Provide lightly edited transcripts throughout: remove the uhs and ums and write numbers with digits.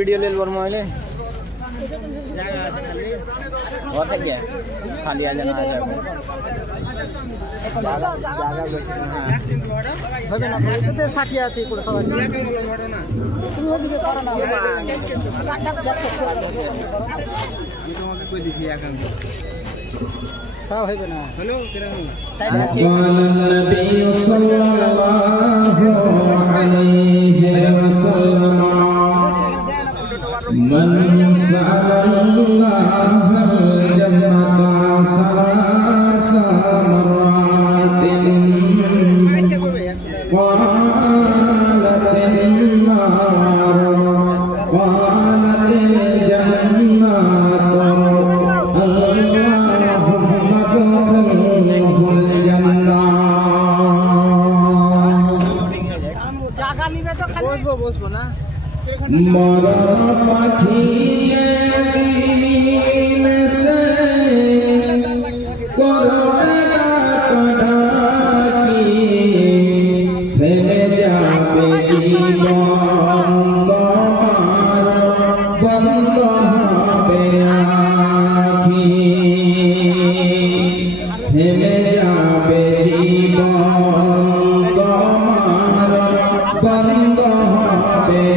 Video ले लो मैले हो त के खाली आ जाना है হবে না এতে 60 আছে কোন সবাই তুমি ওদিকে করো না তোমাকে কই দিছি এখন তাও হবে না হ্যালো সাইড আছে নবী সাল্লাল্লাহু আলাইহি ওয়াসাল্লাম من سأل الله الجنة ثلاث مرات قالت إن मरण पाखी दिन से कोरोना कड़ाकी थमे जाबे जीवन तोमार बंद होबे आँखी थमे जाबे जीवन तोमार बंद होबे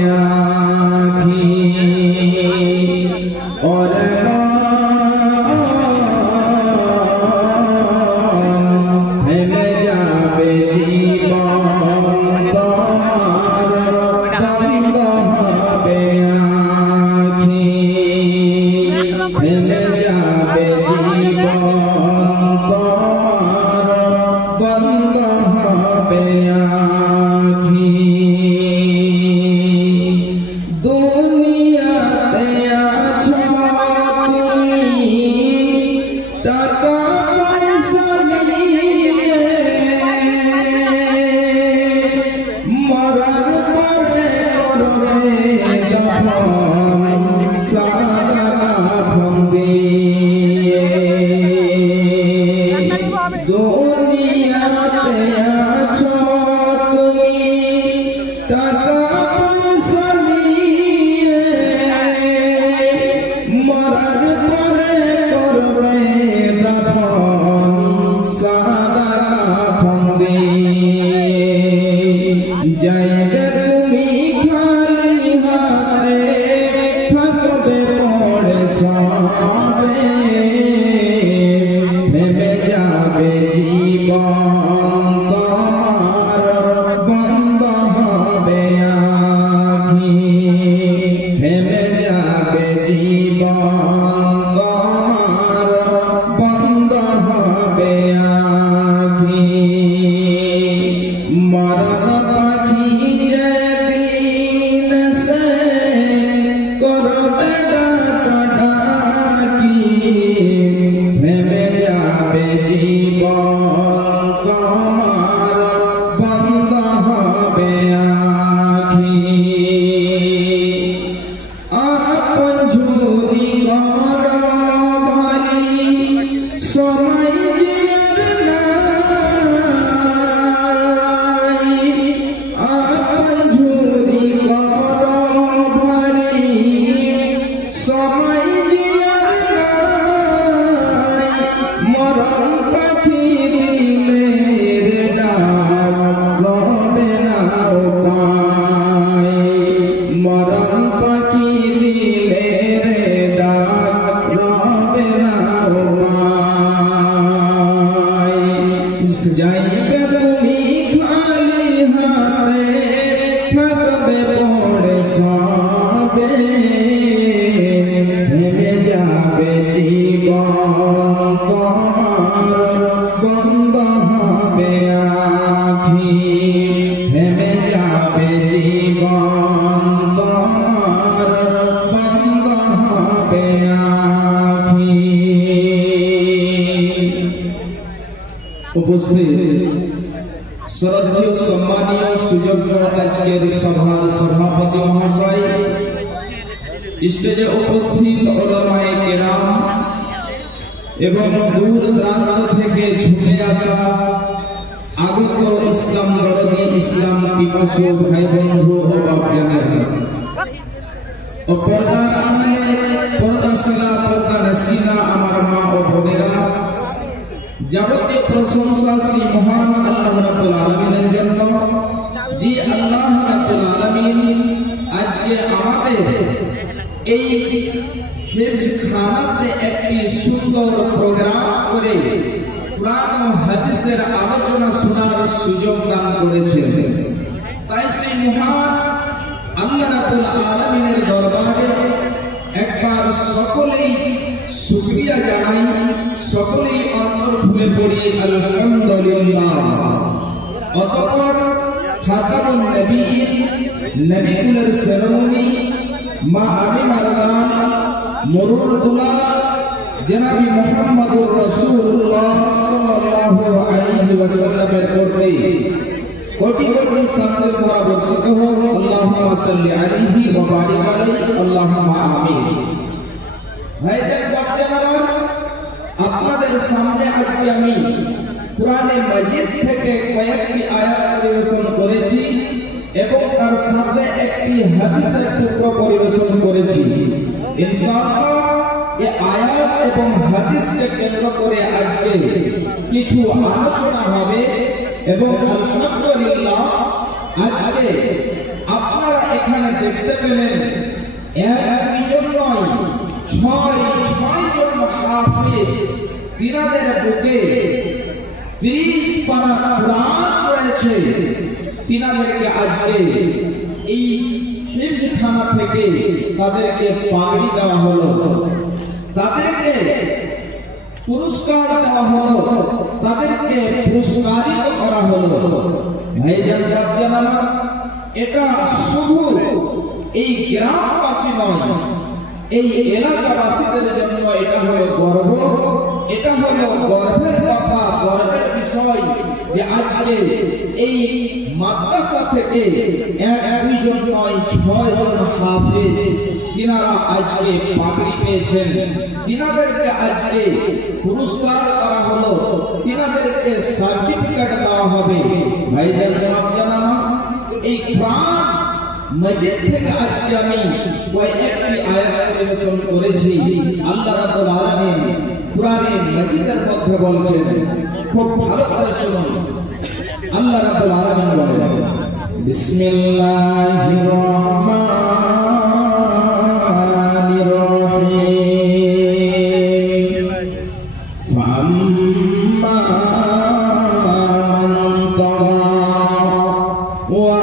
श्रद्धेय सम्मानीय सुयोग्य आजकेर सभार सभापति महाशय स्टेजे उपस्थित ओलामाए केराम एवं दूर दराज থেকে ছুটে আসা আগত ইসলাম দরদি ইসলাম পিপাসু ভাই বন্ধু ও বাপজানেরা ও পর্দার আড়ালে পর্দাশালা পর্দা নসিনা আমার মা ও বোনেরা যাবতীয় প্রশংসা সেই মহান আল্লাহ রাব্বুল আলামিনের জন্য যে আল্লাহ রাব্বুল আলামিন আজকে আমাদের এই হেফজখানাতে একটি সুন্দর প্রোগ্রাম করে কুরআন ও হাদিসের আলোচনা শোনার সুযোগ দান করেছেন। তাই সেই মহান আল্লাহ রাব্বুল আলামিনের দরবারে একবার সকলেই শুকরিয়া জানাই, সকলেই অন্তর খুলে পড়ি আলহামদুলিল্লাহ। অতঃপর খাতামুন নবীয়্যিন নবী কুলের সেরেমনি মা আমিনার নাম মরুর তোলা জনাবি মুহাম্মদুর রাসূলুল্লাহ সাল্লাল্লাহু আলাইহি ওয়াসাল্লামের করতে কোটি কোটি সালাত দ্বারা বর্ষিত হোক। আল্লাহুম্মা সাল্লি আলাইহি ওয়া বারিক আলাইহি, আল্লাহুম্মা আমিন। ভাইজান বাচ্চারা, আপনাদের সামনে আজকে আমি কুরআনে মাজিদ থেকে কয়েকটি আয়াত পরিবেশন করেছি এবং তার সাথে একটি হাদিসের টুকরো পরিবেশন করেছি। ইনশাআল্লাহ এই আয়াত এবং হাদিসকে কেন্দ্র করে আজকে কিছু আলোচনা হবে এবং আলহামদুলিল্লাহ আজকে আপনারা এখানে দেখতে পেলেন একজন নয়, ছয় জন হাফেজ তিনাদের বুকে 30 পারা কোরআন রয়েছে। তিনাদেরকে আজকে এই হিফজখানা থেকে তাদেরকে পাগড়ি দেওয়া হলো, তাদেরকে পুরস্কার দেওয়া হলো, তাদেরকে পুরস্কারিত করা হলো। ভাইজান বাচ্চারা, এটা শুধু এই গ্রামবাসী নয়, এই এলাকাবাসীদের জন্য এটা হলো গর্ব, এটা হলো গর্বের কথা, গর্বের বিষয় যে আজকে এই মাদ্রাসা থেকে দুইজন নয়, 6 জন হাফেজ তিনারা আজকে পাগড়ি পেয়েছেন। তিনাদেরকে আজকে পুরস্কার করা হলো, তিনাদেরকে সার্টিফিকেট দেওয়া হবে। ভাইজান জানানো এই কোরআন মাজিদ থেকে আজকে আমি কয়েকটি আয়াত পরিবেশন করেছি। আল্লাহ রাব্বুল আলামিন কোরআনে মাজিদের মধ্যে বলছেন, খুব ভালো করে শুনুন। আল্লাহ রাব্বুল আলামিন বলেন, বিসমিল্লাহির রহমানির রহিম, ফাম্মা মান তাগা ওয়া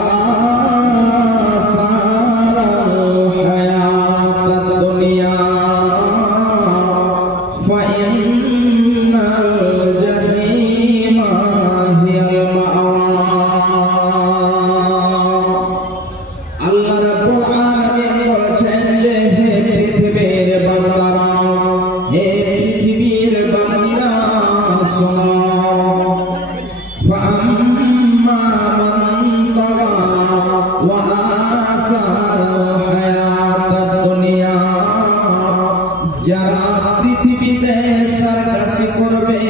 যারা পৃথিবীতে সার্কাসি করবে,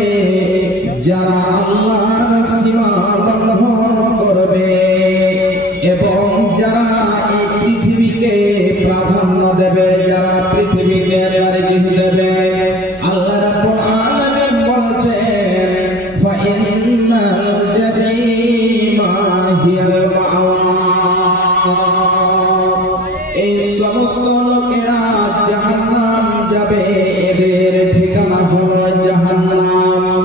যারা আল্লাহর সীমা লঙ্ঘন করবে এবং যারা এই পৃথিবীকে প্রাধান্য দেবে, যারা পৃথিবীকে তারজিহ দেবে, আল্লাহ রাব্বুল আলামিন বলেছেন, ফাইন্নাল জাহিমা হিয়াল মাওয়া। এই সমস্ত লোকেরা জাহান্নাম যাবে, এদের ঠিকানা হলো জাহান্নাম।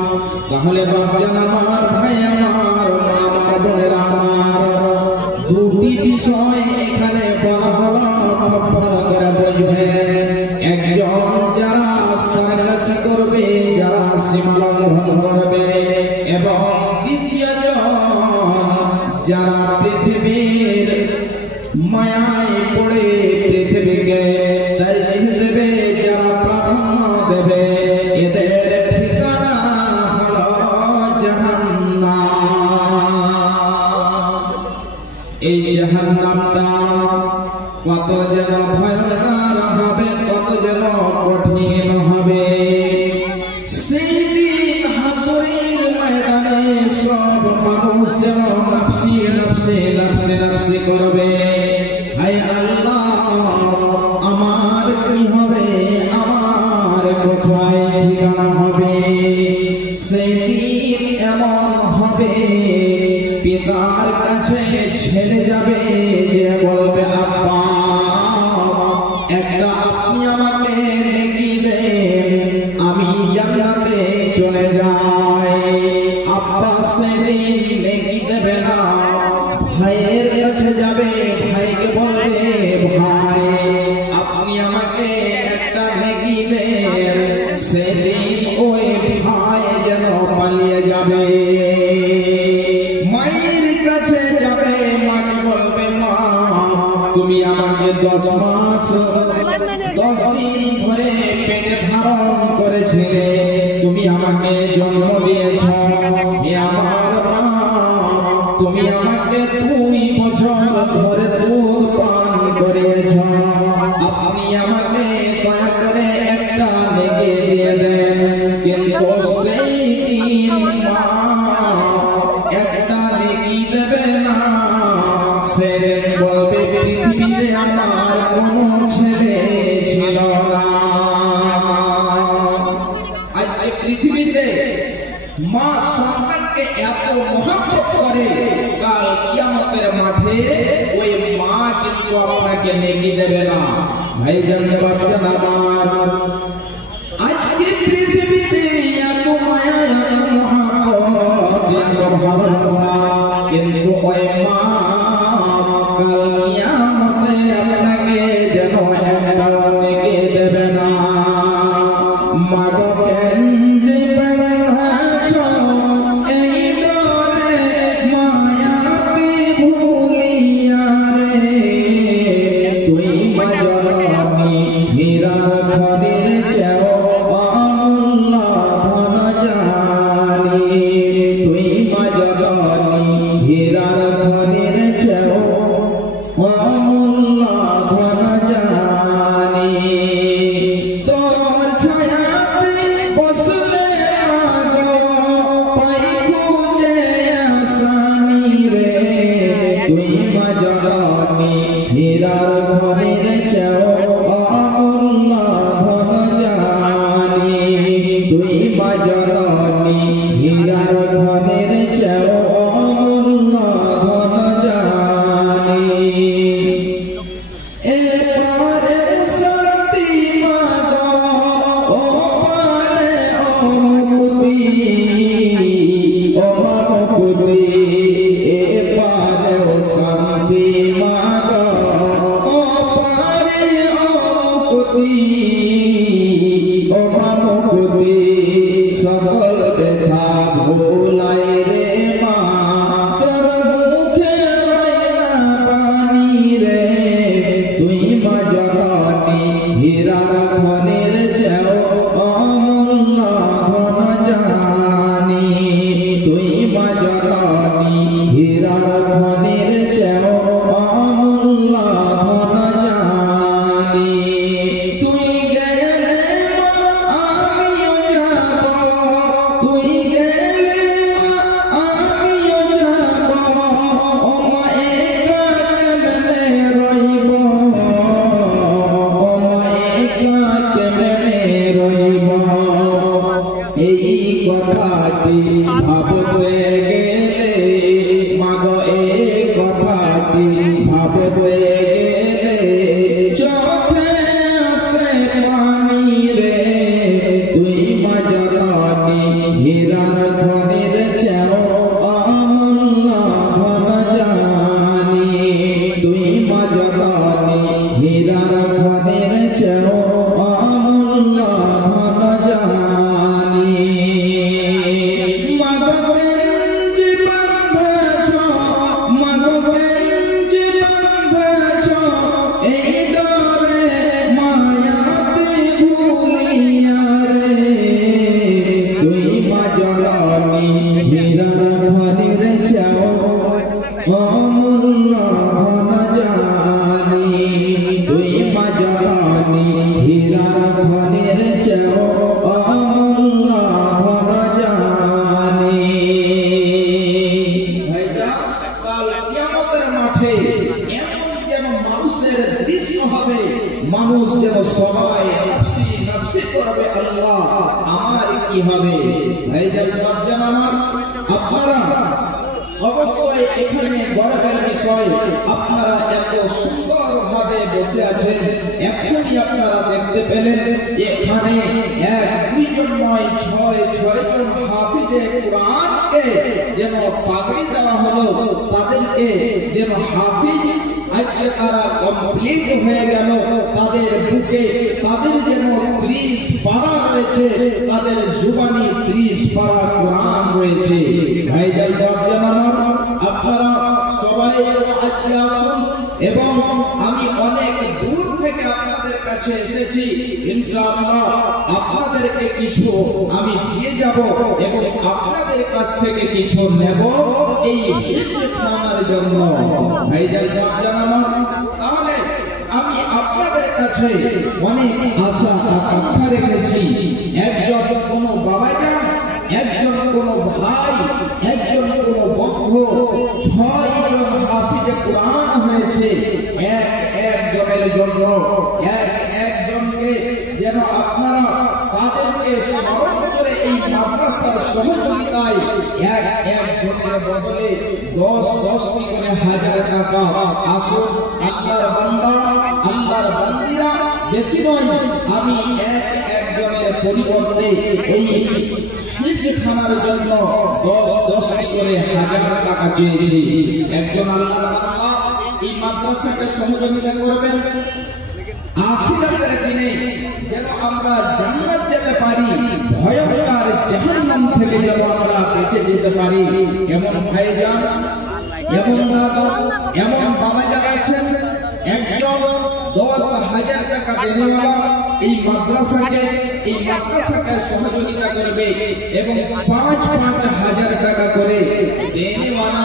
তাহলে বাপজান আমার, ভাই আমার, আমার বোনেরা আমার, দুটি বিষয় এখানে বলা হলো, খুব ভালো করে বুঝবেন। একজন যারা সার্কাসি করবে, যারা সীমা লঙ্ঘন করবে, এবং দ্বিতীয়জন যারা পৃথিবীর মায়ায় পড়ে পৃথিবীকে তারজিহ দেবে, যারা প্রাধান্য দেবে, এদের ঠিকানা হলো জাহান্নাম। এই জাহান্নামটা কত যেন ভয়ঙ্কর হবে, কত যেন কঠিন হবে। সেই দিন হাসরের ময়দানে সব মানুষ যেন নাফসি নাফসি নাফসি নাফসি করবে। হায় আল্লাহ, আমার কি হবে, আমার কোথায় ঠিকানা হবে? সেই দিন এমন হবে, পিতার কাছে ছেড়ে যাবে, যে বলবে, আব্বা একটা আপনি আমাকে নেকি দেন, আমি জান্নাতে চলে যাই। আব্বা সেদিন নেকি দেবে না, ভাইয়ের কাছে যাবে, ভাই তুমি আমাকে 10 মাস 10 দিন ধরে পেটে ধারণ করেছিলে, তুমি আমাকে জন্ম দিয়েছ, হে আমার মা, তুমি আমাকে 2 বছর ধরে দুধ পান করেছ। আপনি আমাকে দয়া করে একটা নেকি দিয়ে দেন। কিন্তু সেই দিন মা একটা নেকি দেবে না, সে বলবে পৃথিবীতে আমার কোনো ছেলে ছিল না। আজকে পৃথিবীতে মা সন্তানকে এত মহব্বত করে, কাল কিয়ামতের মাঠে ওই মা কিন্তু আপনাকে নেকি দেবে না। ভাইজান বাচ্চান আমার, আজকে পৃথিবীতে এত মায়া, এত মহব্বত, এত ভালোবাসা, কিন্তু ওই মা কাল কিয়ামতে আপনাকে যেন একটা নেকি দেবে না। মা গো কেন যে বেঁধেছ এই ডোরে মায়াতে ভুলিয়া রে, তুই মা জননী হীরার খনির চেয়েও অমূল্য ধন জানি, তুই মা জননী হীরার খনির চেয়েও অমূল্য ধন জানি। তোর ছায়াতে বসলে মাগো পাই খুঁজে আসানি রে, তুই মা জননী হীরার খনির চেয়েও অমূল্য ধন জানি, তুই মা জননী হীরার খনির চেয়েও অমূল্য ধন জানি। এপারে শান্তি মাগো, ওপারে মুক্তি, ও মুক্তি, এপারে শান্তি মাগো, ওপারে মুক্তি, ও মুক্তি, সকল ব্যথা ভোলাই রে মা, তোর মুখে রইলা পানি রে, তুই মা জননী হীরার খনির চেয়েও অমূল্য ধন জানি, তুই মা জননী হীরার খনির চেয়েও অমূল্য ধন জানি। তুই গেলে মা আমিও যাব, তুই গেলে মা আমিও যাব, ও মা একা কেমনে রইব, ও মা একা কেমনে রইব। এই কথাটি ভাবতে গেলে মাগো, এই কথাটি ভাবতে গেলে চোখে আসে পানি রে, তুই মা জননী হীরার খনির চেয়েও অমূল্য ধন জানি, তুই মা জননী হীরার খনির চেয়েও অমূল্য ধন জানি। মাগো কেঞ্জ বাঁধেছ, মাগো কেঞ্জ বাঁধেছ এই ডোরে মায়াতে ভুলিয়া রে, তুই মা জননী হীরার খনির চেয়েও অমূল্য ধন জানি, তুই মা জননী হীরার খনির চেয়েও অমূল্য ধন জানি। ভাইজান, কাল কিয়ামতের মাঠে এমন যেন মানুষের দৃশ্য হবে, মানুষ যেন সবাই নফসি নফসি করবে, আল্লাহ আমার কি হবে। ভাইজান বাচ্চান আমার, আপনারা অবশ্যই এখানে গর্বের বিষয়, আপনারা এত সুন্দর ভাবে বসে আছেন, এখনই আপনারা দেখতে পেলেন এখানে 1-2 জন নয় 6 জন হাফিজে কোরআনকে যেন পাগড়ি দেওয়া হলো, তাদেরকে যেন হাফিজ আজকে তারা কমপ্লিট হয়ে গেল, তাদের বুকে তাদের যেন 30 পারা রয়েছে, তাদের জুবানি 30 পারা কোরআন রয়েছে। ভাইজান বাপ জানার, আপনারা সবাই আজকে আসুন এবং আমি অনেক দূর থেকে আপনাদের কাছে এসেছি, ইনশাআল্লাহ আপনাদেরকে কিছু আমি দিয়ে যাব এবং আপনাদের কাছ থেকে কিছু নেব এই হিজরতের জন্য। ভাইজান জানানো, তাহলে আমি আপনাদের কাছে অনেক আশা আকাঙ্ক্ষা রেখেছি। একজন কোনো বাবাজান, একজন কোনো ভাই, একজন কোনো বন্ধু, 6 জন হাফিজে কোরআন হয়েছে একজনের জন্য, একজনকে যেন আপনারা তাদেরকে স্মরণ করে এই মাদ্রাসার সহযোগিতায় একজনের বদলে 10-10টি করে হাজার টাকা আসুন। আল্লাহর বান্দা, আল্লাহর বান্দিরা বেশি নয়, আমি একজনের পরিবর্তে এই হিজখানার জন্য 10-10টি করে হাজার টাকা চেয়েছি। একজন আল্লাহর বান্দা এই মাদ্রাসাকে সহযোগিতা করবেন, আখিরাতের দিনে যেন আমরা জান্নাত যেতে পারি, ভয়ঙ্কর জাহান্নাম থেকে যেন আমরা বেঁচে যেতে পারি। এমন ভাইজান, এমন দাদা, এমন বাবা যারা আছেন, একজন 10,000 টাকা দেনেওয়ালা এই মাদ্রাসাকে সহযোগিতা করবে এবং 5,000 টাকা করে দেনেওয়ালা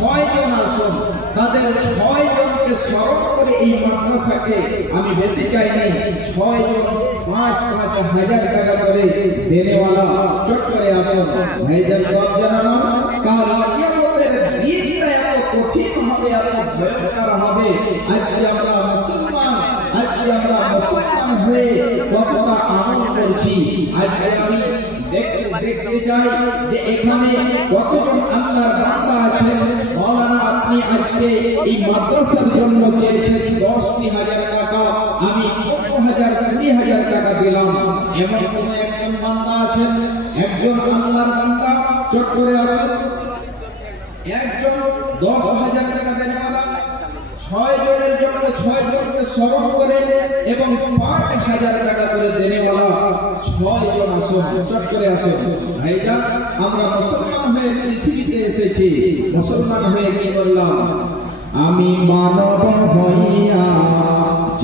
6 জন আসুন। তাদের 6 জনকে স্মরণ করে এই মাদ্রাসাকে আমি বেশি চাইনি, 6 জন 5,000 টাকা করে দেনেওয়ালা চট করে আসুন। ভাইজান জানানো, কাল কিয়ামতের দিনটা এত কঠিন হবে, এত ভয়ঙ্কর হবে। আজকে আমরা মুসলমান হয়ে কতটা আনন্দ করছি। আজকে আমি দেখতে চাই যে এখানে কতজন আল্লাহর বান্দা আছেন। মাওলানা, আপনি আজকে এই মাদ্রাসার জন্য চেয়েছেন 10,000 টাকা, আমি 15,000-20,000 টাকা দিলাম। এমন কোন একজন বান্দা আছেন, একজন আল্লাহর বান্দা চট করে আসুন। একজন 10,000 টাকা দেন, 6 জনের জন্য 6 জনকে স্মরণ করে এবং 5,000 টাকা করে দেনেওয়ালা 6 জন আসুন, চট করে আসুন। ভাইজান, আমরা মুসলমান হয়ে পৃথিবীতে এসেছি, মুসলমান হয়ে কি করলাম? আমি মানব হইয়া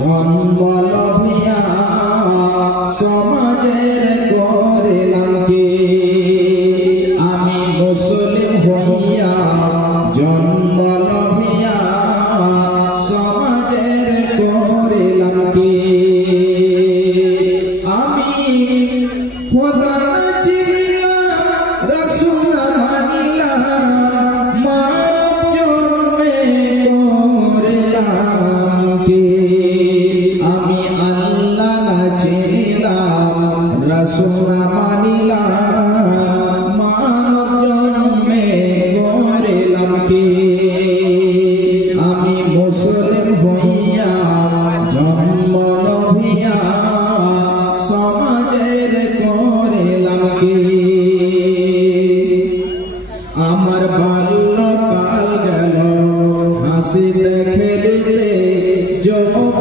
জন্ম লভিয়া সমাজের করিলাম কি? আমি মুসলিম হইয়া জন্ম লভিয়া সমাজের করিলাম কি? আমি খোদা চিনিলাম, রাসূল মানিলাম, মানব জন্মে করিলাম কি? আমি আল্লাহ চিনিলাম, রাসূল মানিলাম, মানব জন্মে করিলাম কি? আমি মুসলিম হইয়া জন্ম লভিয়া সমাজের করিলাম কি? আমার বাল্যকাল গেল হাসিতে খেলিতে, যৌবন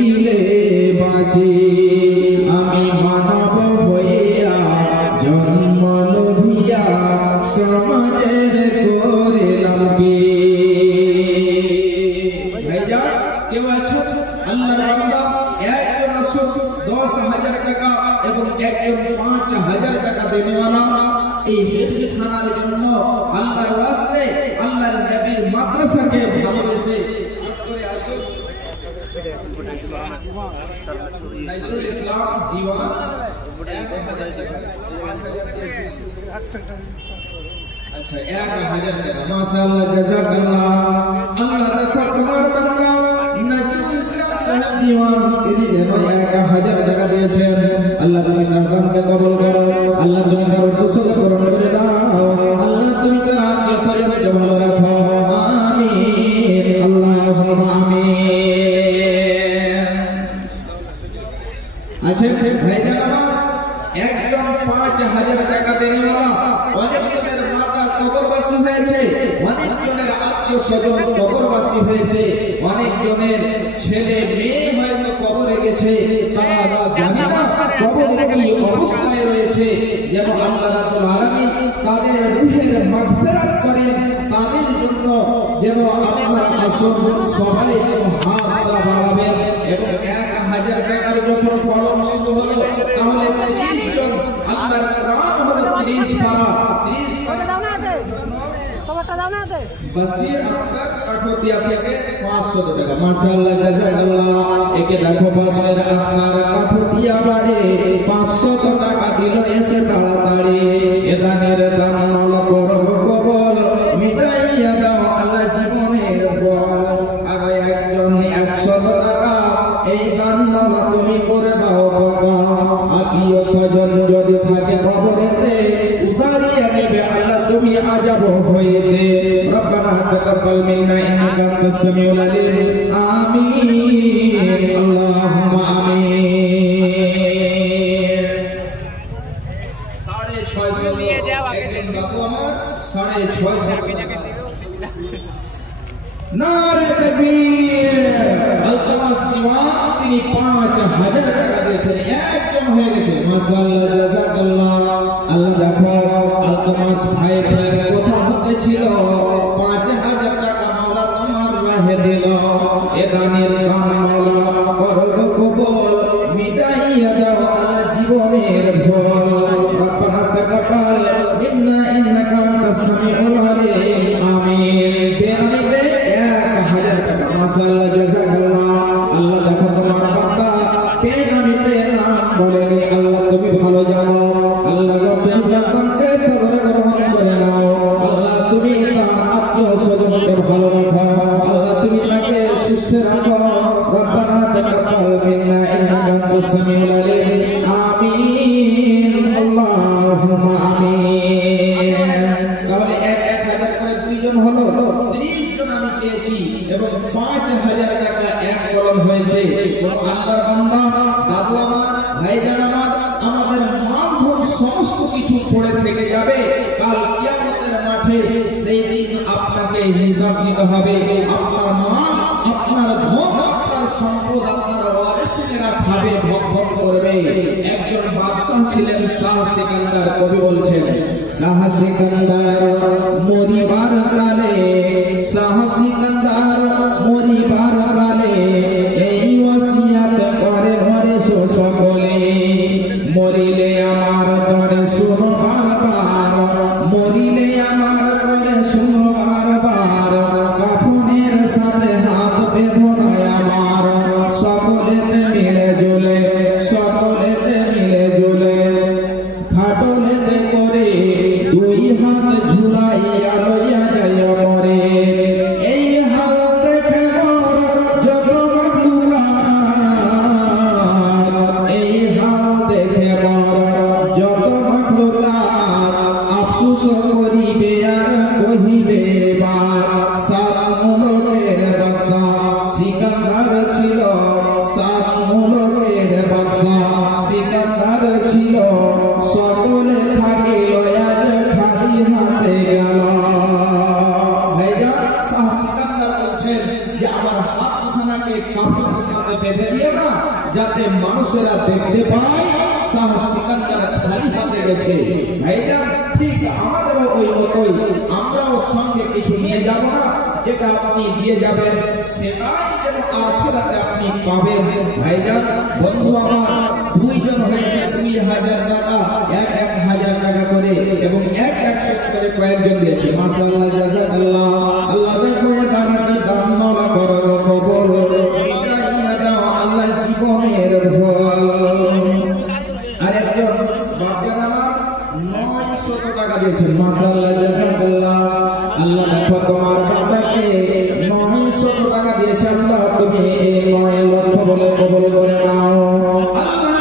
দিলে বাঁচি আমি মানব হইয়া জন্ম লোভিয়া সমাজের করিলাম কি ভাইজান কেউ আছে আল্লাহর বান্দা একজন আসুক 10,000 টাকা এবং একজন 5,000 টাকা দেনেওয়ালা এই হেফজখানার জন্য আল্লাহর ওয়াস্তে আল্লাহর নবীর মাদ্রাসাকে ভালোবেসে চট করে আসুন নাইজুল ইসলাম দিওয়ান 1000 টাকা 5,000 দিয়েছে আচ্ছা 1000 টাকা মাশাআল্লাহ জাযাকাল্লাহ আল্লাহ দেখো তোমার বান্দা নাইজুল ইসলাম সাহেব দিওয়ান তিনি যেন 1000 টাকা দিয়েছেন আল্লাহ তুমি তার দানকে কবুল করো আল্লাহ তুমি তার কুশল পূরণ করে দাও আল্লাহ তুমি তার আত্মীয় স্বজনকে ভালো রাখো আমিন আল্লাহুম্মা আমিন আচ্ছা ভাইজান আমার একজন 5,000 টাকা দেনেওয়ালা অনেক জনের মাতা কবরবাসী হয়েছে অনেক জনের আত্মীয় স্বজন কবরবাসী হয়েছে অনেক জনের ছেলে মেয়ে হয়তো কবরে গেছে তারা জানে না কবরে কি অবস্থায় রয়েছে যেন আল্লাহ রাব্বুল আলামিন তাদের রূহের মাগফিরাত করেন তাদের জন্য যেন আপনারা আসুন সবাই যেন হাত বাড়াবেন এবং 1000 টাকার যখন কলম শুরু হলো তাহলে 30 জন আল্লাহর কোরআন হলো 30 পারা 30 পারা খবরটা দাও না দে বসির আহমদ কাঠোটিয়া থেকে 500 টাকা মাশাআল্লাহ জাযাকাল্লাহ একে দেখো বসির আহমদ কাঠোটিয়া বাড়ি 500 টাকা দিল এসে তাড়াতাড়ি এদানের দান মল করো কবল মিটাইয়া দাও আল্লাহ জীবনের বল আর একজন 100 টাকা এই দান মল তুমি করে দাও বাবা আত্মীয় স্বজন যদি থাকে কবরেতে উতারিয়া নেবে আল্লাহ তুমি আযাব হইতে রব্বানা তাকাব্বাল মিন্না ইন্নাকা আনতাস সামিউল আলিম আমিন আল্লাহুম্মা আমিন 650 দিয়ে দাও একজন বাবু আমার 650 নারে তাকবীর আলতামাস দিওয়ান তিনি 5,000 টাকা দিয়েছেন একজন হয়ে গেছে মাশাআল্লাহ জাযাকাল্লাহ আল্লাহ দেখো আলতামাস ভাইয়ের কথা হতে ছিল 5,000 টাকা মাওলা তোমার রাহে দিল এ দানের কাম মাওলা করো কবুল মিটাইয়া দাও আল্লাহ জীবনের ভুল রব্বানা তাকাব্বাল মিন্না ইন্নাকা আনতাস সামিউল আলিম আমিন বেনামিতে 1000 টাকা মাশাআল্লাহ জাযাকাল্লাহ আল্লাহ দেখো তোমার বান্দা বেনামিতে নাম বলেনি আল্লাহ তুমি ভালো জানো আল্লাহ তুমি জানতে সবর গ্রহণ করে নাও আল্লাহ তুমি তার আত্মীয় স্বজনকে ভালো রাখো আল্লাহ তুমি তাকে সুস্থ রাখো রব্বানা তাকাব্বাল মিন্না ইন্নাকা আনতাস সামিউল আলিম আমিন আল্লাহুম্মা আমিন তাহলে 1000 করে দুইজন হলো 30 জন আমি চেয়েছি এবং 5,000 টাকা এক কলম হয়েছে আল্লাহর বান্দা দাদু আমার ভাইজান আমার আমাদের মানধন সমস্ত কিছু পড়ে থেকে যাবে কাল কিয়ামতের মাঠে সেই দিন আপনাকে হিসাব দিতে হবে আপনার মান আপনার ধন আপনার সম্পদ আপনার ওয়ারিসেরা খাবে ভক্ষণ করবে একজন বাদশা ছিলেন শাহ সিকান্দার কবি বলছেন শাহ সিকান্দার মরিবার কালে শাহ সিকান্দার মরিবার কালে এই ওসিয়াত করে মরে সকলে মরিলে আমার তরে শুনো বারবার মরিলে আমার তরে শুনো বারবার কাফনের সাথে হাত বেঁধো আমার সকলেতে মিলে জুলে খাটলেতে করে 2 হাত ঝুলাইয়া লইয়া যায় মরে এই হাত দেখে মোর না, যাতে মানুষেরা দেখতে পায় শাহ সিকান্দার খালি হাতে গেছে। ভাইজান ঠিক আমাদেরও ওই মতোই, আমরাও সঙ্গে কিছু নিয়ে যাব না, যেটা আপনি দিয়ে যাবেন সেটাই যেন আখিরাতে আপনি পাবেন। ভাইজান বন্ধু আমার দুইজন হয়েছে 2000 টাকা, 1000 টাকা করে এবং 100 করে কয়েকজন দিয়েছে। মাশাআল্লাহ, জাযাকাল্লাহ। আল্লাহ দেখে দানাটি দান মাওলা করো কবুল, মিটাইয়া দাও আল্লাহ জীবনের ভুল। আরেকজন বাচ্চারা 900 টাকা দিয়েছে। মাশাআল্লাহ, জাযাকাল্লাহ। আল্লাহ দেখো তোমার বাবাকে 900 টাকা দিয়েছে। আল্লাহ তুমি এই 9 লক্ষ বলে কবুল করে নাও। আল্লাহ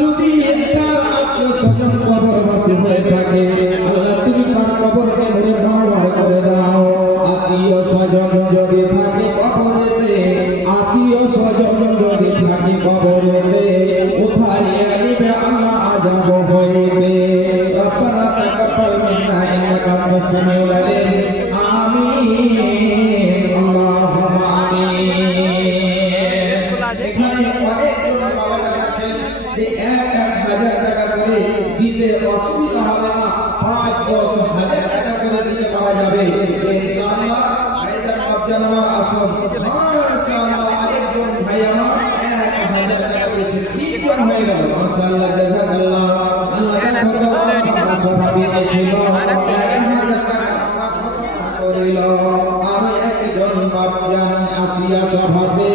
যদি তার আত্মীয়-স্বজন কবরবাসী হয়ে থাকে, আল্লাহ তুমি তার কবরকে ভরে ভরমার করে দাও। আত্মীয়-স্বজন যদি থাকে কবরেতে, আত্মীয়-স্বজন যদি থাকে কবরেতে, উঠাইয়া নিবে আল্লাহ আযাব হইবে। রব্বানা তাকাব্বাল মিন্না ইন্নাকা আনতাস সামিউল আলিম। আমিন, আল্লাহুম্মা আমিন। এখানে অনেকজন বাবা আছেন যে 1000 টাকা করে দিতে অসুবিধা হবে না, 5-10 হাজার টাকা করে দিতে পারা যাবে ইনশাআল্লাহ। ভাইজান বাপজান আমার আসুন। মাশাআল্লাহ, আরেকজন ভাই আমার 1000 টাকা দিয়েছে, 3 জন হয়ে গেল। মাশাআল্লাহ, জাযাকাল্লাহ। আল্লাহ দেখো আমরা সভাপতি ছিল 1000 টাকা আমরা ঘোষণা করিল। আর একজন বাপজান আসিয়া সভাপতি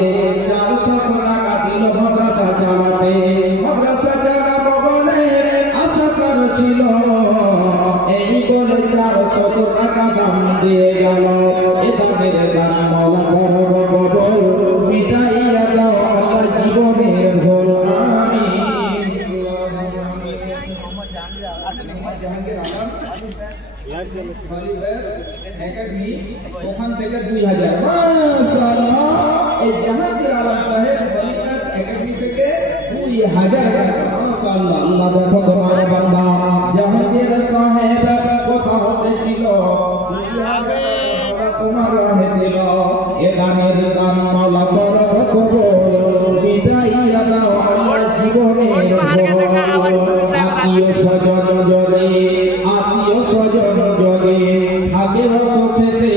400 টাকা দিল মাদ্রাসা চালাতে। মাদ্রাসা চালাবো বলে আশা করেছিল, এই বলে 400 টাকা দাম দিয়ে গেল। এটা মেরে দাম মাওলা করো কবুল, মিটাইয়া দাও আল্লাহ জীবনের ভুল। আমিন। জাহাঙ্গীর আলম একাডেমি, ওখান থেকে 2000। মাশাআল্লাহ, এই জাহাঙ্গীর আলম সাহেব বলিঘাট একাডেমি থেকে 2000 টাকা। মাশাআল্লাহ, আল্লাহ দেখো তোমার বান্দা জাহাঙ্গীর সাহেব কথা হতে ছিল 2000 তোমার রাহে দিল। এ দানের দান মাওলা করো কবুল, বিদাইয়া দাও আল্লাহ জীবনের ভুল। আত্মীয়-স্বজন যদি থাকে সুখেতে,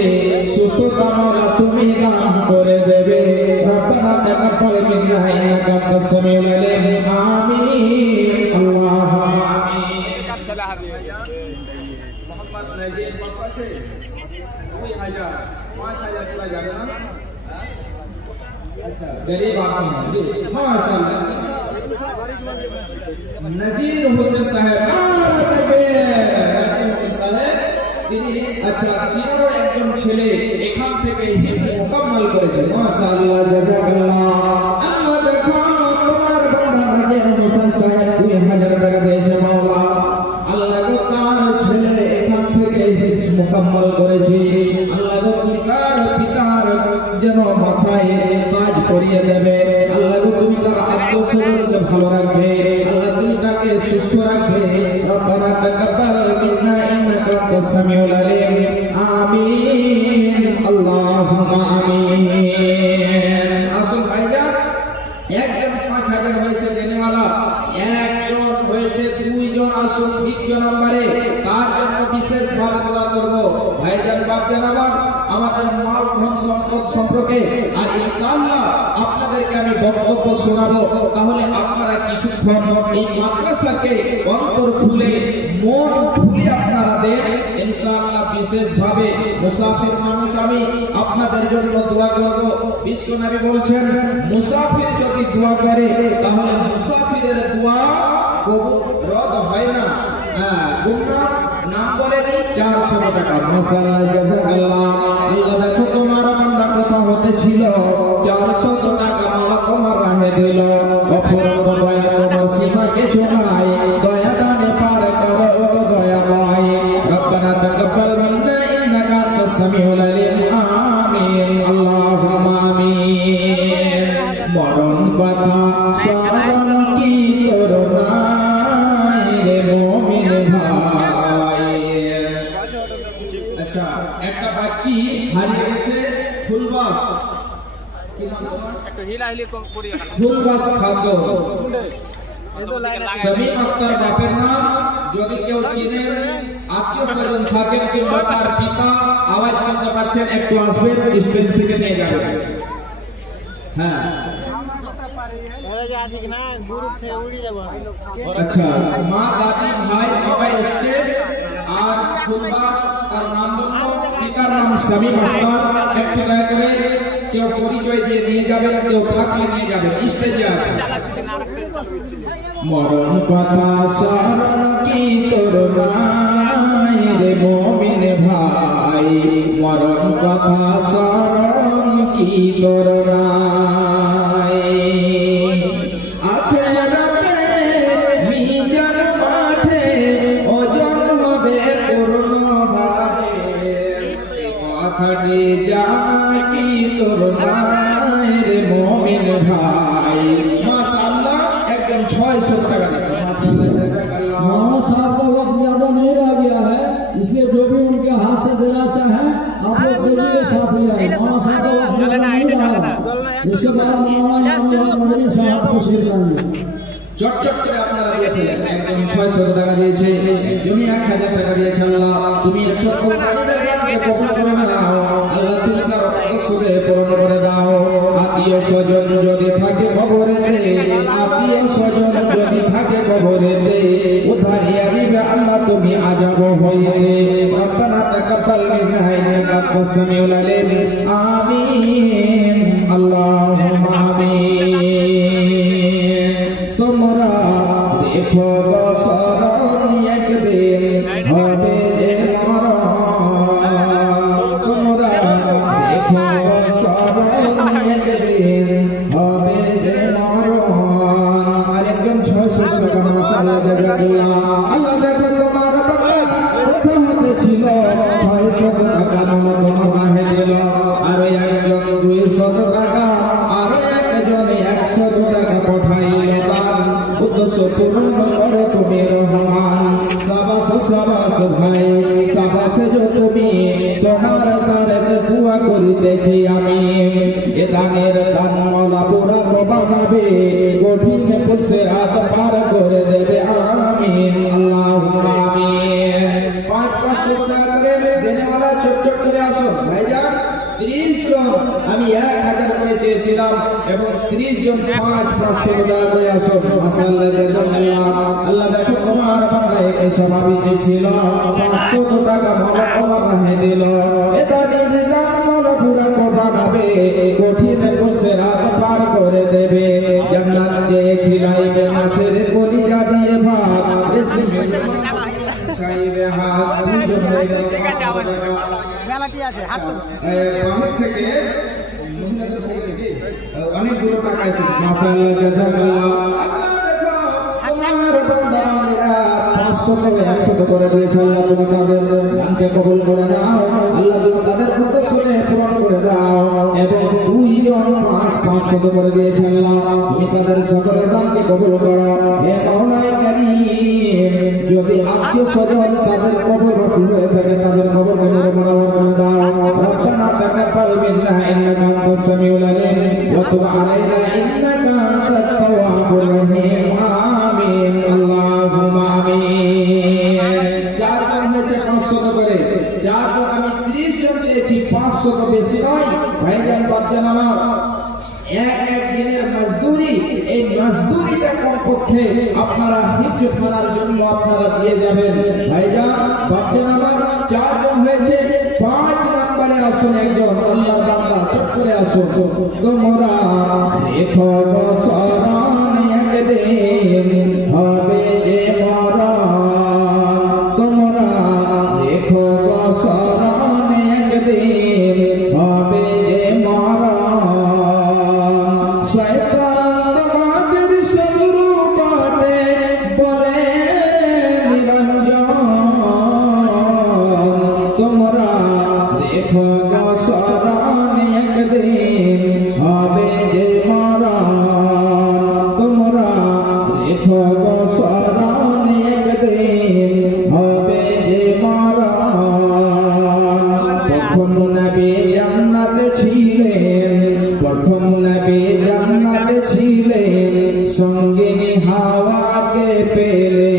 সুস্থতা মাওলা তুমি দান করে দেবে। রব্বানা তাকাব্বাল মিন্না ইন্নাকা আনতাস সামিউল আলিম। আমিন, আল্লাহুম্মা আমিন। মোহাম্মদ নাজির পাশে 2000 5000 তোলা যাবে না? আচ্ছা, গরিব আদমি জি, মাশাআল্লাহ। নাজির হোসেন সাহেব, নাজির হোসেন সাহেব তিনি, আচ্ছা, তিনারও একজন ছেলে এখান থেকে হিফজ মুকাম্মাল করেছে। মাশাআল্লাহ, জাযাকাল্লাহ। আল্লাহ দেখো তোমার বান্দা নাজির হোসেন সাহেব 2000 টাকা দিয়েছে মাওলা। আল্লাহ গো তার ছেলে এখান থেকে হিফজ মুকাম্মাল করেছে। আল্লাহ গো তুমি তার পিতার যেন মাথায় তাজ পরিয়ে দেবে। আল্লাহ গো তুমি তার আত্মীয়-স্বজনকে ভালো রাখবে। আল্লাহ তুমি তাকে সুস্থ রাখবে। রব্বানা তাকাব্বাল মিন্না ইন্নাকা আনতাস সামিউল আলিম। আমিন, আল্লাহুম্মা আমিন। আসুন ভাইজান, একজন 5000 হয়েছে জেনেওয়ালা, একজন হয়েছে 2 জন। আসুন 3 নম্বরে তার জন্য বিশেষ ভাবে দোয়া করব। ভাইজান বাপজান আমার, আমাদের মাল ধন সম্পদ সম্পর্কে আর ইনশাআল্লাহ আপনাদেরকে আমি বক্তব্য শোনাবো। তাহলে আপনারা কিছুক্ষণ এই মাদ্রাসাকে অন্তর খুলে মন খুলে আপনারা দেন ইনশাআল্লাহ। বিশেষ ভাবে মুসাফির মানুষ আমি আপনাদের জন্য দোয়া করব। বিশ্বনবী বলছেন মুসাফির যদি দোয়া করে তাহলে মুসাফিরের দোয়া কবুল রদ হয় না। গুমনাম নাম বলেনি 400 টাকা। মাশাআল্লাহ, জাযাকাল্লাহ। আল্লাহ দেখো তোমার বান্দা কথা হতে ছিল 400 টাকা মাওলা তোমার রাহে দিল। অপরন্ত দয়া তোমার সীমা কিছু নাই, দয়া দানে পার করো ও দয়াময়। রব্বানা তাকাব্বাল মিন্না ইন্নাকা আনতাস সামিউল আলিম। আমিন, আল্লাহুম্মা আমিন। মরণ কথা স্মরণ কি তোর নাই রে মুমিন ভাই। আচ্ছা, একটা বাচ্চি হারিয়ে গেছে ফুলবাস, ফুলবাস খাদ্য শামীম আক্তার বাপের নাম যদি কেউ চিনেন আত্মীয় স্বজন থাকেন কিংবা তার পিতা আওয়াজ শুনতে পাচ্ছেন একটু আসবেন স্টেজ থেকে নিয়ে যাবেন হ্যাঁ আচ্ছা মা দাদি ভাই সবাই এসছে আর ফুলবাস তার নাম বললো পিতার নাম শামীম আক্তার একটু দয়া করে কেউ পরিচয় দিয়ে নিয়ে যাবেন কেউ থাকলে নিয়ে যাবেন স্টেজে আছে মরণ কথা স্মরণ কি তোর নাই রে মুমিন ভাই মরণ কথা স্মরণ কি তোর নাই আখিরাতে মিজান মাঠে ওজন হবে পূর্ণ ভাবে কথাটি জানা কি তোর নাই রে মুমিন ভাই মাশাআল্লাহ एकदम 600 টাকা দিয়েছে मौलाना साहब का वक्त ज्यादा नहीं रह गया है इसलिए जो भी उनके हाथ से देना चाहे आप लोग तेजी के साथ ले आए मौलाना साहब का वक्त ज्यादा नहीं रहा इसके बाद मौलाना मदनी साहब को शेयर करेंगे চটচট করে আপনারা দিয়ে ফেলেন একদম 600 টাকা দিয়েছে একজনই 1000 টাকা দিয়েছে আল্লাহ তুমি সকল প্রাণীদের দানকে কবুল করে নাও আল্লাহ তুমি তার অবশ্যই পূরণ করে দাও আত্মীয় স্বজন যদি থাকে কবরেতে আত্মীয় স্বজন যদি থাকে কবরেতে উদ্ধারিয়া দিবে আল্লাহ তুমি আযাব হইতে রব্বানা তাকাব্বাল মিন্না ইন্নাকা আনতাস সামিউল আলিম আমিন আল্লাহুম্মা আমিন তোমরা দেখো বসরণ একদিন হবে যে মরণ তোমরা দেখো বসরণ একদিন হবে যে মরণ আর একজন 600 টাকা মাশাআল্লাহ জাযাকাল্লাহ আল্লাহ দেখো তোমার বাবা প্রথম হতে ছিল 600 টাকা নামা তোমার রাহে দিল আর একজন 200 টাকা আর একজন 100 টাকা পাঠাইল তার উদ্দেশ্য পূরণ করো তুমি রহমান সাবাস সাবাস ভাই সাবাস যে তুমি তোমার দ্বারে দোয়া করিতেছি আমি এ দানের দান মাওলা পুরা বানাবে কঠিন পুরুষের হাত পার করে দেবে আমিন আল্লাহুম্মা আমিন 500 টাকা করে দেনেওয়ালা চটচট করে আসো ভাইজান 30 জন আমি 1000 করে চেয়েছিলাম এবং 30 জন 500 টাকা করে আসো মাশাআল্লাহ জাযাকাল্লাহ আল্লাহ দেখো তোমার বান্দা এই স্বভাবই যে ছিল 500 টাকা মাওলা তোমার রাহে দিল এটা দিলে মাওলা পুরা বানাবে কঠিন পুরুষের হাত পার করে দেবে জান্নাত যে খিলাইবে মাছের কলিজা দিয়ে ভাত রেশমি চাইবে হাত দুজন হয়ে গেল মেলাটি আছে হাত অনেক থেকে অনেকগুলো টাকা এসেছে মাশাআল্লাহ জাযাকাল্লাহ করে দিয়েছে আল্লাহ তুমি তাদের দানকে কবুল করে নাও আল্লাহ তুমি তাদের প্রত্যাশাকে পূরণ করে দাও এবং 2 জন 500 করে দিয়েছে আল্লাহ তুমি তাদের সকলের দানকে কবুল করো হে মাওলানা কারীম যদি আত্মীয় স্বজন তাদের কবরবাসী হয়ে থাকে তাদের কবরকে মুবারক করে দাও রব্বানা তাকাব্বাল মিন্না ইন্নাকা আনতাস সামিউল আলিম ওয়া তুব আলাইনা ইন্নাকা আনতাত তাওয়াবুর রহিম আমিন আল্লাহুম্মা আমিন 4 জন হয়েছে 500 করে 4 জন আমি 30 জন চেয়েছি 500 তো বেশি নয় ভাইজান বাপজান আমার এক দিনের মজদুরি এই মজদুরিটা কমপক্ষে আপনারা হিফজ করার জন্য আপনারা দিয়ে যাবেন ভাইজান বাপজান আমার 4 জন হয়েছে 5 নম্বরে আসুন একজন আল্লাহর বান্দা চুপ করে আসুন তোমরা দেখো বসরণ একদিন হবে যে মরণ তোমরা দেখো বসরণ একদিন হবে যে মরণ শয়তান তোমাদের শত্রু পাটে বলে নিরঞ্জন তোমরা দেখো বসরণ একদিন হবে যে মরণ তোমরা দেখো বসরণ একদিন হবে যে মরণ প্রথম নবী জান্নাতে ছিলেন প্রথম সঙ্গিনী হাওয়াকে পেলে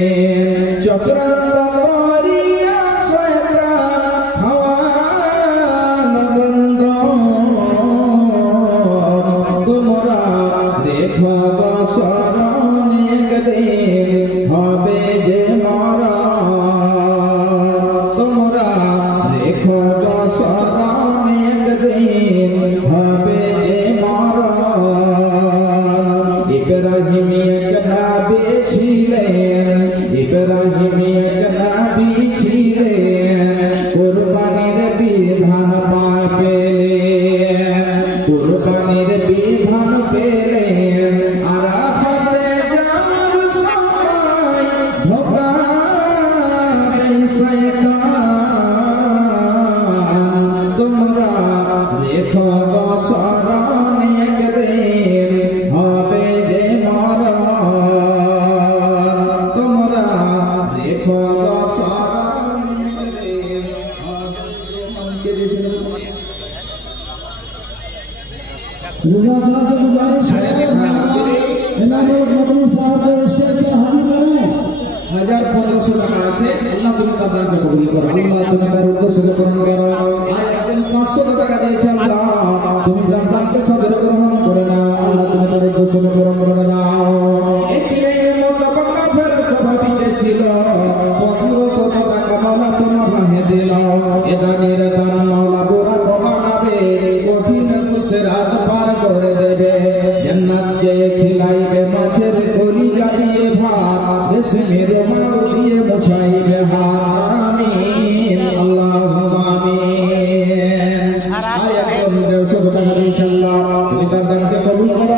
চক্রান্ত করিয়া শয়তান খাওয়ান গন্ধ তোমরা দেখো গো শরণ একদিন হবে যে মরণ তোমরা দেখো গো শরণ একদিন হবে যে মরণ ইব্রাহিম এক নবী ছিলেন ইব্রাহিম এক নবী ছিলেন কুরবানির বিধান পেলেন কুরবানির বিধান পেলেন আরাফাতে যাওয়ার সময় ধোঁকা দেয় শয়তান তোমরা দেখো গো শরণ একদিন হবে যে মরণ তোমরা দেখো গো শরণ একদিন হবে যে মরণ। रजा खान से गुजारिश है इनामुल मदनी साहब को स्टेज पे हाजिर करें। 1500 টাকা আছে আল্লাহ তুমি তার দানকে কবুল করো আল্লাহ তুমি তার উদ্দেশ্য পূরণ করো আর একজন 500 টাকা দিয়েছে আল্লাহ তুমি তার দানকে সবের গ্রহণ করে নাও আল্লাহ তুমি তার উদ্দেশ্য পূরণ করে দাও এটিএম মোতাবাকা ফের স্বাভাবিক ছিল 1500 টাকা মাওলা তোমার রাহে দিল এ দানের দান মাওলা পুরা কমাবে কঠিন তুষার পার করে দেবে জান্নাত যে খিলাইবে মাছের কলিজা দিয়ে ভাত রেশমের রুমাল দিয়ে মুছাইবে হাত আমিন আল্লাহুম্মা আমিন আর একদম 150 টাকা ইনশাআল্লাহ তুমি তার দানকে কবুল করো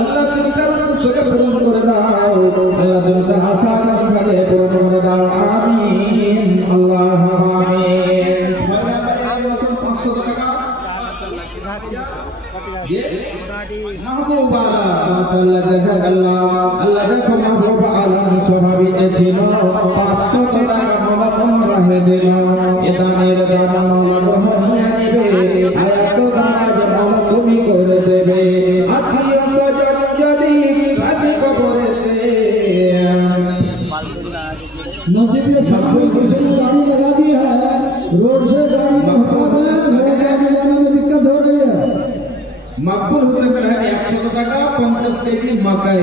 আল্লাহ তুমি তার উদ্দেশ্যকে পূরণ করে দাও আল্লাহ তুমি তার আশা আকাঙ্ক্ষাকে পূরণ করে দাও আমিন আল্লাহুম্মা আমিন 500 টাকা महबूब आला माशाअल्लाह जज़ाकल्लाह अल्लाह देखो महबूब आला सहाबी ছিল 500 টাকা মাওলা তোমরা দিল এ দানের দান মাওলা গ্রহণিয়া নেবে আয়াত দারাজ মাওলা তুমি করে দেবে আত্মীয় স্বজন যদি ভাগে কবরেতে मस्जिद के सामने किसी ने गाड़ी लगा दी है रोड से गाड़ी को हटा दे लोग आने जाने में दिक्कत हो रही है। मकबूल हुसैन साहब 100 টাকা 50 কেজি মাকাই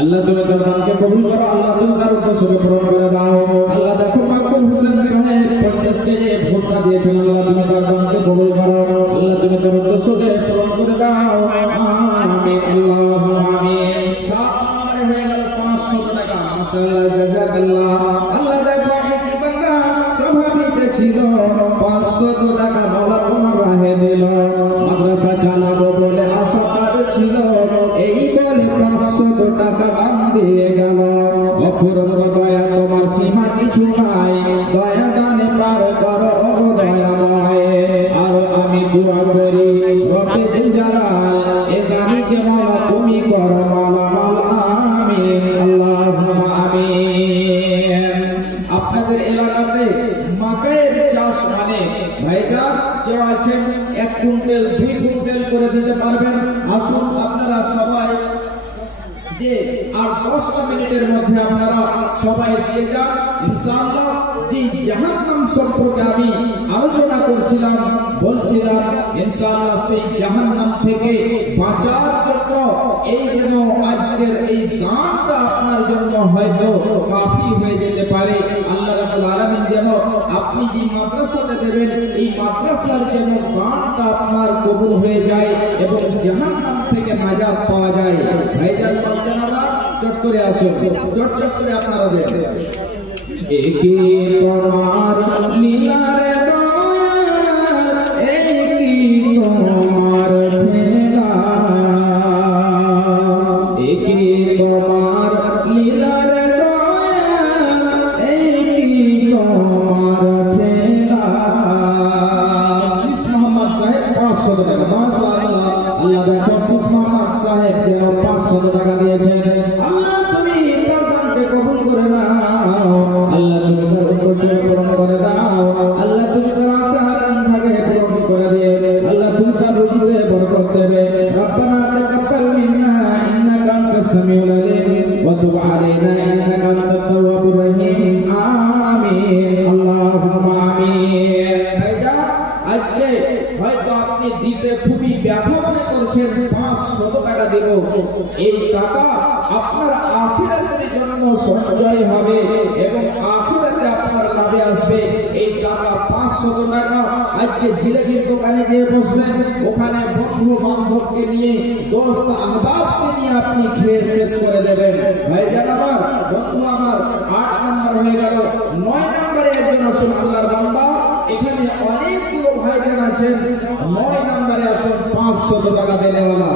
আল্লাহ তুমি তার দানকে কবুল করো আল্লাহ তুমি তার উদ্দেশ্যকে পূরণ করে দাও আল্লাহ দেখো মকবুল হোসেন সাহেব 50 কেজি ভোটটা দিয়েছেন আল্লাহ তুমি তার দানকে কবুল করো আল্লাহ তুমি তার উদ্দেশ্যকে পূরণ করে দাও আমিন আল্লাহুম্মা আমিন 7 নম্বরে হয়ে গেল 500 টাকা মাশাআল্লাহ জাযাকাল্লাহ আল্লাহ দেখো এক বান্দা স্বাভাবিক ছিল 500 টাকা মাওলা তোমার রাহে দিল মাদ্রাসা চালাবো বলে আশা তার ছিল এই বলে 500 টাকা দান দিয়ে গেল অফুরন্ত দয়া তোমার সীমা কিছু নাই দয়া দানে পার করো ওগো দয়াময় আর আমি দোয়া করি রব্বে জিল জালাল এ দানিকে মাওলা তুমি করো মাওলা মাওলা আমিন আল্লাহুম্মা আমিন আপনাদের এলাকাতে মাকাইয়ের চাষ মানে ভাইজান কেউ আছেন 1 কুইন্টাল 2 কুইন্টাল করে দিতে পারবেন আসুন আপনারা সবাই যে আর 10 মিনিটের মধ্যে আপনারা সবাই দিয়ে যান ইনশাআল্লাহ যে জাহান্নাম সম্পর্কে আমি আলোচনা করছিলাম বলছিলাম ইনশাআল্লাহ সেই জাহান্নাম থেকে বাঁচার জন্য এই যেন আজকের এই দানটা আপনার জন্য হয়তো কাফি হয়ে যেতে পারে আল্লাহ রাব্বুল আলামিন যেন আপনি যে মাদ্রাসাতে দেবেন এই মাদ্রাসার যেন দানটা আপনার কবুল হয়ে যায় এবং জাহান্নাম থেকে নাজাত পাওয়া যায় ভাইজান জানালা চট করে আসুন চট করে আপনারা দেখেন একি তোমার লীলারে দয়াল একি তোমার খেলা একি তোমার লীলারে দয়াল একি তোমার খেলা শীষ মোহাম্মদ সাহেব 500 টাকা মাশাআল্লাহ আল্লাহ দেখো শীষ মোহাম্মদ সাহেব যে 500 টাকা দিয়েছেন আল্লাহ তুমি তার দানকে কবুল করে নাও আল্লাহ তুমি তার উদ্দেশ্য পূরণ করে দাও আল্লাহ তুমি তার আশা আকাঙ্ক্ষাকে পূরণ করে দিও আল্লাহ তুমি তার রুজিতে বরকত দেবে রব্বানা মনে করছেন 500 টাকা দেব, এই টাকা আপনার আখিরাতের জন্য সঞ্চয় হবে এবং আখিরাতে আপনার লাভে আসবে। এই টাকা 500 টাকা আজকে জিলেবির দোকানে গিয়ে বসবেন, ওখানে বন্ধু বান্ধবকে নিয়ে, দোস্ত আহবাবকে নিয়ে আপনি খেয়ে শেষ করে দেবেন। ভাইজান আমার, বন্ধু আমার, 8 নাম্বার হয়ে গেল। 9 নম্বরে একজন আসুন আল্লাহর বান্দা, এখানে অনেকগুলো ভাইজান আছেন। 9 নম্বরে আসুন 500 টাকা দেনেওয়ালা।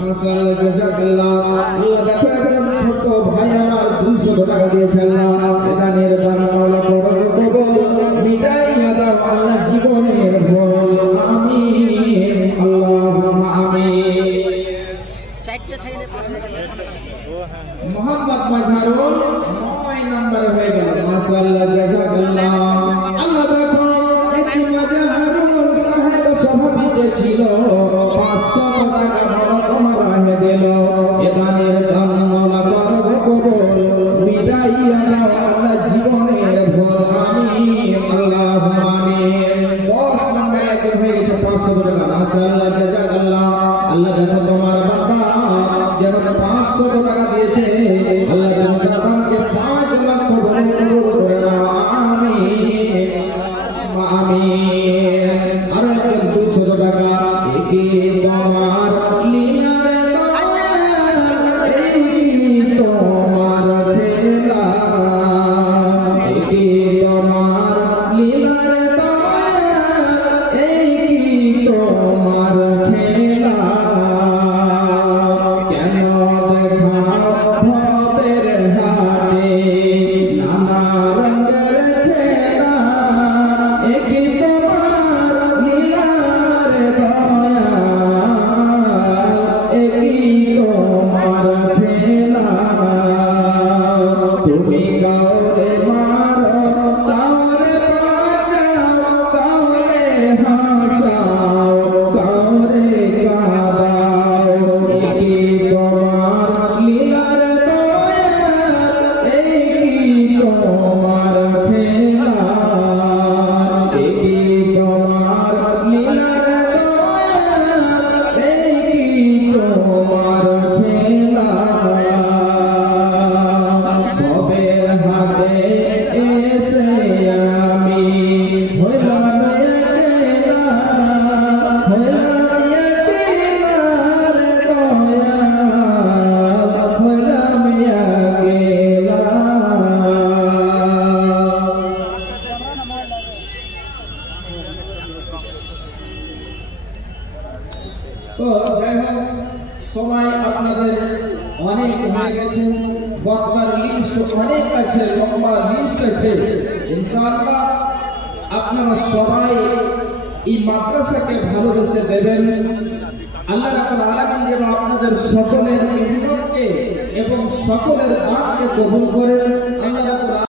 মাশাআল্লাহ, জাযাকাল্লাহ। আল্লাহ দেখো একজন ছোট ভাই আমার 200 টাকা দিয়েছে। আল্লাহ দানের দানা মাওলা করো কবুল, মিটাইয়া দাও আল্লাহ জীবনের ভুল। আমিন, আল্লাহুম্মা আমিন। মোহাম্মদ মাঝারুল 9 নম্বর হয়ে গেল। মাশাআল্লাহ, জাযাকাল্লাহ। আল্লাহ দেখো একটি মাঝারুল সাহেব সভাপতি যে ছিল, 500 টাকা বড় তোমার রাহে দিল। এ দানের দান মাওলা করো কবুল, মিটাইয়া দাও আল্লাহ জীবনের ভুল। আমিন, আল্লাহুম্মা আমিন। 10 নম্বরে একজন হয়ে গেছে 500 টাকা। মাশাআল্লাহ, জাযাকাল্লাহ। আল্লাহ যেন তোমার বান্দা যেন 500 টাকা দিয়েছে, আল্লাহ যেন তার বান্দাকে 5 লক্ষ বলে কবুল করে নাও। আমিন, আমিন। আর একজন 200 টাকা। একে তোমার লীলারে তোমার খেলা, একে তোমার লীলারে এই তোমার খেলা, কেন দেখাও ভবের হাটে নানা রঙের খেলা, একে তোমার লীলার দয়া, একে তোমার খেলা। তুমি কাউরে মারো, কাউরে বাঁচাও, কাউরে হাসাও, কাউরে কাঁদাও, একে তোমার লীলার দয়া, একে তোমার খেলা, একে তোমার লীলার দয়া, একে তোমার খেলা। ভবের হাতে এসে আমি হইলাম একলা, হইলাম একলা রে দয়াল, হইলাম একলা। তো যাই হোক, সময় আপনাদের অনেক হয়ে গেছে, বক্তার লিস্ট অনেক আছে, লম্বা লিস্ট আছে। ইনশাআল্লাহ আপনারা সবাই এই মাদ্রাসাকে ভালোবেসে দেবেন। আল্লাহ রাব্বুল আলামিন যেন আপনাদের সকলের মেহনতকে এবং সকলের দানকে কবুল করেন। আল্লাহ রাব্বুল